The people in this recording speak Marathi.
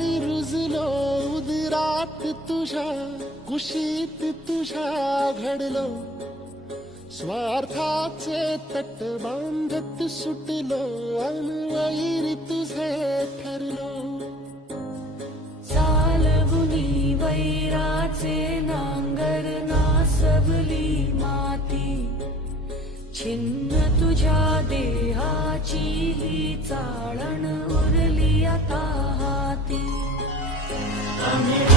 रुजलो उजरात तुझ्या कुशीत तुझ्या घडलो. स्वार्थाचे तट बांधत सुटलो अनवैरी तुझे ठरलो. चालवुनी वैराचे नांगर नासवली माती. छिन्न तुझ्या देहाची ही चाळण Amen.